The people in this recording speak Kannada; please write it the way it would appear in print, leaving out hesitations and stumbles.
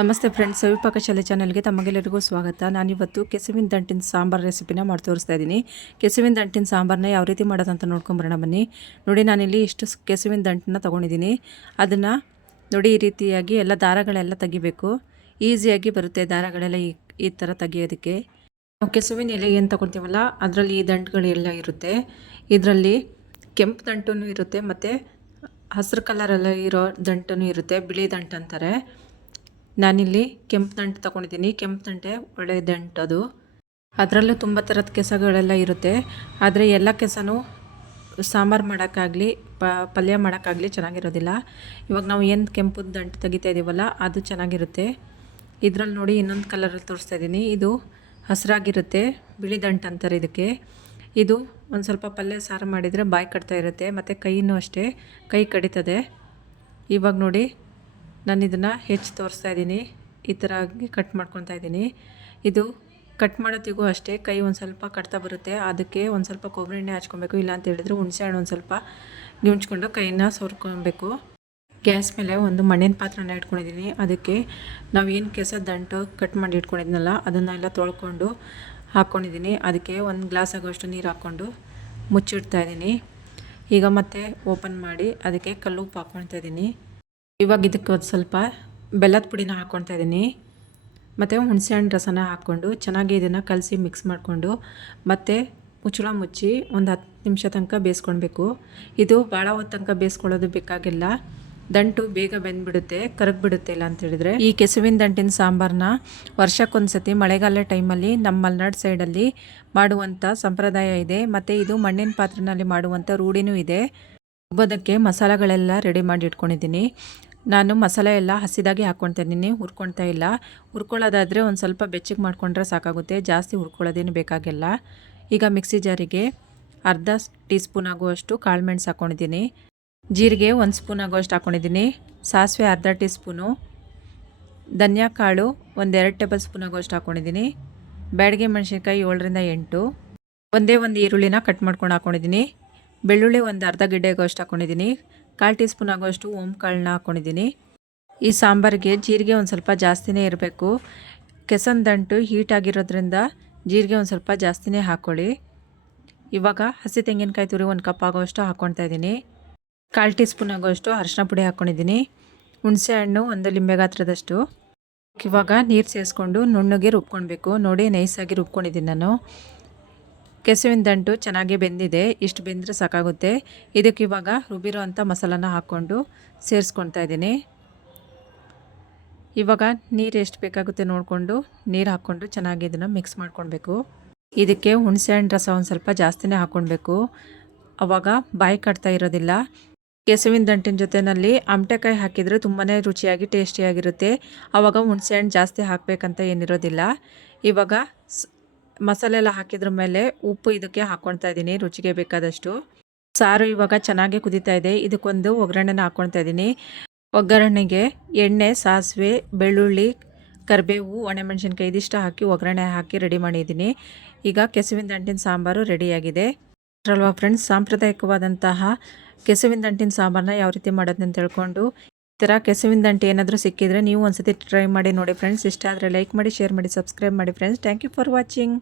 ನಮಸ್ತೆ ಫ್ರೆಂಡ್ಸ್, ಸವಿಪಾಕ ಶಾಲೆ ಚಾನಲ್ಗೆ ತಮಗೆಲ್ಲರಿಗೂ ಸ್ವಾಗತ. ನಾನಿವತ್ತು ಕೆಸುವಿನ ದಂಟಿನ ಸಾಂಬಾರು ರೆಸಿಪಿನ ಮಾಡಿ ತೋರಿಸ್ತಾ ಇದ್ದೀನಿ. ಕೆಸುವಿನ ದಂಟಿನ ಸಾಂಬಾರನ್ನ ಯಾವ ರೀತಿ ಮಾಡೋದಂತ ನೋಡ್ಕೊಂಬರೋಣ ಬನ್ನಿ. ನೋಡಿ, ನಾನಿಲ್ಲಿ ಇಷ್ಟು ಕೆಸುವಿನ ದಂಟನ್ನ ತೊಗೊಂಡಿದ್ದೀನಿ. ಅದನ್ನು ನೋಡಿ, ಈ ರೀತಿಯಾಗಿ ಎಲ್ಲ ದಾರಗಳೆಲ್ಲ ತೆಗಿಬೇಕು. ಈಸಿಯಾಗಿ ಬರುತ್ತೆ ದಾರಗಳೆಲ್ಲ ಈ ಥರ ತೆಗಿಯೋದಕ್ಕೆ. ನಾವು ಕೆಸುವಿನ ಎಲೆ ಏನು ತೊಗೊಳ್ತೀವಲ್ಲ, ಅದರಲ್ಲಿ ಈ ದಂಟುಗಳೆಲ್ಲ ಇರುತ್ತೆ. ಇದರಲ್ಲಿ ಕೆಂಪು ದಂಟು ಇರುತ್ತೆ, ಮತ್ತು ಹಸಿರು ಕಲರೆಲ್ಲ ಇರೋ ದಂಟು ಇರುತ್ತೆ. ಬಿಳಿ ದಂಟು ಅಂತಾರೆ. ನಾನಿಲ್ಲಿ ಕೆಂಪು ದಂಟು ತೊಗೊಂಡಿದ್ದೀನಿ. ಕೆಂಪು ದಂಟೆ ಒಳ್ಳೆಯ ದಂಟು ಅದು. ಅದರಲ್ಲೂ ತುಂಬ ಥರದ ಕೆಸಗಳೆಲ್ಲ ಇರುತ್ತೆ. ಆದರೆ ಎಲ್ಲ ಕೆಸನೂ ಸಾಂಬಾರು ಮಾಡೋಕ್ಕಾಗಲಿ ಪಲ್ಯ ಮಾಡೋಕ್ಕಾಗಲಿ ಚೆನ್ನಾಗಿರೋದಿಲ್ಲ. ಇವಾಗ ನಾವು ಏನು ಕೆಂಪು ದಂಟು ತೆಗಿತಾ ಇದ್ದೀವಲ್ಲ, ಅದು ಚೆನ್ನಾಗಿರುತ್ತೆ. ಇದರಲ್ಲಿ ನೋಡಿ, ಇನ್ನೊಂದು ಕಲರಲ್ಲಿ ತೋರಿಸ್ತಾ ಇದ್ದೀನಿ. ಇದು ಹಸಿರಾಗಿರುತ್ತೆ, ಬಿಳಿ ದಂಟು ಅಂತಾರೆ ಇದಕ್ಕೆ. ಇದು ಒಂದು ಸ್ವಲ್ಪ ಪಲ್ಯ ಸಾರು ಮಾಡಿದರೆ ಬಾಯಿ ಕಟ್ತಾ ಇರುತ್ತೆ, ಮತ್ತು ಕೈನೂ ಅಷ್ಟೇ, ಕೈ ಕಡಿತದೆ. ಇವಾಗ ನೋಡಿ, ನಾನು ಇದನ್ನು ಹೆಚ್ಚು ತೋರಿಸ್ತಾ ಇದ್ದೀನಿ. ಈ ಥರ ಕಟ್ ಮಾಡ್ಕೊತಾ ಇದ್ದೀನಿ. ಇದು ಕಟ್ ಮಾಡೋತ್ತಿಗೂ ಅಷ್ಟೇ ಕೈ ಒಂದು ಸ್ವಲ್ಪ ಕಟ್ತಾ ಬರುತ್ತೆ. ಅದಕ್ಕೆ ಒಂದು ಸ್ವಲ್ಪ ಕೊಬ್ಬರಿ ಎಣ್ಣೆ ಹಚ್ಕೊಬೇಕು. ಇಲ್ಲ ಅಂತ ಹೇಳಿದ್ರೆ ಹುಣಸೆ ಹಣ್ಣು ಒಂದು ಸ್ವಲ್ಪ ಗಿಮ್ಚ್ಕೊಂಡು ಕೈನ ಸೋರ್ಕೊಬೇಕು. ಗ್ಯಾಸ್ ಮೇಲೆ ಒಂದು ಮಣ್ಣಿನ ಪಾತ್ರನ ಇಟ್ಕೊಂಡಿದ್ದೀನಿ. ಅದಕ್ಕೆ ನಾವು ಏನು ಕೆಸದ ದಂಟು ಕಟ್ ಮಾಡಿ ಇಟ್ಕೊಂಡಿದ್ನಲ್ಲ, ಅದನ್ನೆಲ್ಲ ತೊಳ್ಕೊಂಡು ಹಾಕ್ಕೊಂಡಿದ್ದೀನಿ. ಅದಕ್ಕೆ ಒಂದು ಗ್ಲಾಸ್ ಆಗೋಷ್ಟು ನೀರು ಹಾಕ್ಕೊಂಡು ಮುಚ್ಚಿಡ್ತಾ ಇದ್ದೀನಿ. ಈಗ ಮತ್ತೆ ಓಪನ್ ಮಾಡಿ ಅದಕ್ಕೆ ಕಲ್ಲುಪ್ಪು ಹಾಕ್ಕೊಳ್ತಾ ಇದ್ದೀನಿ. ಇವಾಗ ಇದಕ್ಕೆ ಒಂದು ಸ್ವಲ್ಪ ಬೆಲ್ಲದ ಪುಡಿನ ಹಾಕ್ಕೊಳ್ತಾ ಇದ್ದೀನಿ, ಮತ್ತು ಹುಣಸೆಹಣ್ಣು ರಸನ ಹಾಕ್ಕೊಂಡು ಚೆನ್ನಾಗಿ ಇದನ್ನು ಕಲಸಿ ಮಿಕ್ಸ್ ಮಾಡಿಕೊಂಡು ಮತ್ತು ಮುಚ್ಚಳ ಮುಚ್ಚಿ ಒಂದು 10 ನಿಮಿಷ ತನಕ ಬೇಯಿಸ್ಕೊಳ್ಬೇಕು. ಇದು ಭಾಳ ಹೊತ್ತು ತನಕ ಬೇಯಿಸ್ಕೊಳ್ಳೋದು ಬೇಕಾಗಿಲ್ಲ. ದಂಟು ಬೇಗ ಬೆಂದ್ಬಿಡುತ್ತೆ, ಕರಗಿಬಿಡುತ್ತೆ. ಇಲ್ಲ ಅಂತೇಳಿದರೆ ಈ ಕೆಸುವಿನ ದಂಟಿನ ಸಾಂಬಾರನ್ನ ವರ್ಷಕ್ಕೊಂದ್ಸತಿ ಮಳೆಗಾಲ ಟೈಮಲ್ಲಿ ನಮ್ಮ ಮಲೆನಾಡು ಸೈಡಲ್ಲಿ ಮಾಡುವಂಥ ಸಂಪ್ರದಾಯ ಇದೆ. ಮತ್ತು ಇದು ಮಣ್ಣಿನ ಪಾತ್ರೆಯಲ್ಲಿ ಮಾಡುವಂಥ ರೂಢಿನೂ ಇದೆ. ರುಬ್ಬೋದಕ್ಕೆ ಮಸಾಲೆಗಳೆಲ್ಲ ರೆಡಿ ಮಾಡಿ ಇಟ್ಕೊಂಡಿದ್ದೀನಿ. ನಾನು ಮಸಾಲೆ ಎಲ್ಲ ಹಸಿದಾಗಿ ಹಾಕ್ಕೊಳ್ತಾ ಇದ್ದೀನಿ, ಹುರ್ಕೊಳ್ತಾ ಇಲ್ಲ. ಹುರ್ಕೊಳ್ಳೋದಾದರೆ ಒಂದು ಸ್ವಲ್ಪ ಬೆಚ್ಚಗೆ ಮಾಡಿಕೊಂಡ್ರೆ ಸಾಕಾಗುತ್ತೆ, ಜಾಸ್ತಿ ಹುರ್ಕೊಳ್ಳೋದೇನು ಬೇಕಾಗಿಲ್ಲ. ಈಗ ಮಿಕ್ಸಿ ಜಾರಿಗೆ ಅರ್ಧ ಟೀ ಸ್ಪೂನ್ ಆಗುವಷ್ಟು ಕಾಳು ಮೆಣಸು ಹಾಕ್ಕೊಂಡಿದ್ದೀನಿ. ಜೀರಿಗೆ 1 ಸ್ಪೂನ್ ಆಗುವಷ್ಟು ಹಾಕ್ಕೊಂಡಿದ್ದೀನಿ. ಸಾಸಿವೆ ಅರ್ಧ ಟೀ ಸ್ಪೂನು. ಧನಿಯಾ ಕಾಳು 1-2 ಟೇಬಲ್ ಸ್ಪೂನ್ ಆಗುವಷ್ಟು ಹಾಕ್ಕೊಂಡಿದ್ದೀನಿ. ಬ್ಯಾಡಗೆ ಮೆಣಸಿನ್ಕಾಯಿ 7ರಿಂದ 8. ಒಂದೇ ಒಂದು ಈರುಳ್ಳಿನ ಕಟ್ ಮಾಡ್ಕೊಂಡು ಹಾಕ್ಕೊಂಡಿದ್ದೀನಿ. ಬೆಳ್ಳುಳ್ಳಿ ಒಂದು ಅರ್ಧ ಗೆಡ್ಡೆ ಆಗೋಷ್ಟು ಹಾಕ್ಕೊಂಡಿದ್ದೀನಿ. 1/4 ಟೀ ಸ್ಪೂನ್ ಆಗೋಷ್ಟು ಓಂಕಾಳನ್ನ ಹಾಕ್ಕೊಂಡಿದ್ದೀನಿ. ಈ ಸಾಂಬಾರಿಗೆ ಜೀರಿಗೆ ಒಂದು ಸ್ವಲ್ಪ ಜಾಸ್ತಿನೇ ಇರಬೇಕು. ಕೆಸನ ದಂಟು ಹೀಟ್ ಆಗಿರೋದ್ರಿಂದ ಜೀರಿಗೆ ಒಂದು ಸ್ವಲ್ಪ ಜಾಸ್ತಿನೇ ಹಾಕ್ಕೊಳ್ಳಿ. ಇವಾಗ ಹಸಿ ತೆಂಗಿನಕಾಯಿ ತುರಿ 1 ಕಪ್ ಆಗೋಷ್ಟು ಹಾಕ್ಕೊಳ್ತಾ ಇದ್ದೀನಿ. 1/4 ಟೀ ಸ್ಪೂನ್ ಆಗೋಷ್ಟು ಅರಿಶಿನ ಪುಡಿ ಹಾಕ್ಕೊಂಡಿದ್ದೀನಿ. ಹುಣಸೆ ಹಣ್ಣು 1 ಲಿಂಬೆ ಗಾತ್ರದಷ್ಟು. ಇವಾಗ ನೀರು ಸೇರಿಸ್ಕೊಂಡು ನುಣ್ಣಗೆ ರುಬ್ಕೊಳ್ಬೇಕು. ನೋಡಿ, ನೈಸಾಗಿ ರುಬ್ಕೊಂಡಿದ್ದೀನಿ ನಾನು. ಕೆಸುವಿನ ದಂಟು ಚೆನ್ನಾಗಿ ಬೆಂದಿದೆ. ಇಷ್ಟು ಬೆಂದರೆ ಸಾಕಾಗುತ್ತೆ. ಇದಕ್ಕೆ ಇವಾಗ ರುಬ್ಬಿರೋ ಅಂಥ ಮಸಾಲಾನ ಹಾಕ್ಕೊಂಡು ಸೇರಿಸ್ಕೊಳ್ತಾ ಇದ್ದೀನಿ. ಇವಾಗ ನೀರು ಎಷ್ಟು ಬೇಕಾಗುತ್ತೆ ನೋಡಿಕೊಂಡು ನೀರು ಹಾಕ್ಕೊಂಡು ಚೆನ್ನಾಗಿ ಇದನ್ನು ಮಿಕ್ಸ್ ಮಾಡ್ಕೊಳ್ಬೇಕು. ಇದಕ್ಕೆ ಹುಣಸೆಹಣ್ಣು ರಸ ಒಂದು ಸ್ವಲ್ಪ ಜಾಸ್ತಿನೇ ಹಾಕ್ಕೊಳ್ಬೇಕು, ಆವಾಗ ಬಾಯಿ ಕಟ್ತಾ ಇರೋದಿಲ್ಲ. ಕೆಸುವಿನ ದಂಟಿನ ಜೊತೆಯಲ್ಲಿ ಆಮಟೆಕಾಯಿ ಹಾಕಿದರೆ ತುಂಬಾ ರುಚಿಯಾಗಿ ಟೇಸ್ಟಿಯಾಗಿರುತ್ತೆ. ಆವಾಗ ಹುಣಸೆಹಣ್ಣು ಜಾಸ್ತಿ ಹಾಕಬೇಕಂತ ಏನಿರೋದಿಲ್ಲ. ಇವಾಗ ಮಸಾಲೆ ಎಲ್ಲ ಹಾಕಿದ್ರ ಮೇಲೆ ಉಪ್ಪು ಇದಕ್ಕೆ ಹಾಕ್ಕೊಳ್ತಾ ಇದ್ದೀನಿ, ರುಚಿಗೆ ಬೇಕಾದಷ್ಟು. ಸಾರು ಇವಾಗ ಚೆನ್ನಾಗಿ ಕುದೀತಾ ಇದೆ. ಇದಕ್ಕೊಂದು ಒಗ್ಗರಣೆನ ಹಾಕ್ಕೊಳ್ತಾ ಇದ್ದೀನಿ. ಒಗ್ಗರಣೆಗೆ ಎಣ್ಣೆ, ಸಾಸಿವೆ, ಬೆಳ್ಳುಳ್ಳಿ, ಕರಿಬೇವು, ಒಣಮೆಣಸಿನ್ಕಾಯಿ ಇದಿಷ್ಟು ಹಾಕಿ ಒಗ್ಗರಣೆ ಹಾಕಿ ರೆಡಿ ಮಾಡಿದ್ದೀನಿ. ಈಗ ಕೆಸುವಿನ ದಂಟಿನ ಸಾಂಬಾರು ರೆಡಿಯಾಗಿದೆ ಅಲ್ವಾ ಫ್ರೆಂಡ್ಸ್. ಸಾಂಪ್ರದಾಯಿಕವಾದಂತಹ ಕೆಸುವಿನ ದಂಟಿನ ಸಾಂಬಾರನ್ನ ಯಾವ ರೀತಿ ಮಾಡೋದಂತ ತಿಳ್ಕೊಂಡು ಈ ಥರ ಕೆಸುವಿನ ದಂಟು ಏನಾದರೂ ಸಿಕ್ಕಿದರೆ ನೀವು ಒಂದ್ಸತಿ ಟ್ರೈ ಮಾಡಿ ನೋಡಿ ಫ್ರೆಂಡ್ಸ್. ಇಷ್ಟ ಆದರೆ ಲೈಕ್ ಮಾಡಿ, ಶೇರ್ ಮಾಡಿ, ಸಬ್ಸ್ಕ್ರೈಬ್ ಮಾಡಿ friends. Thank you for watching.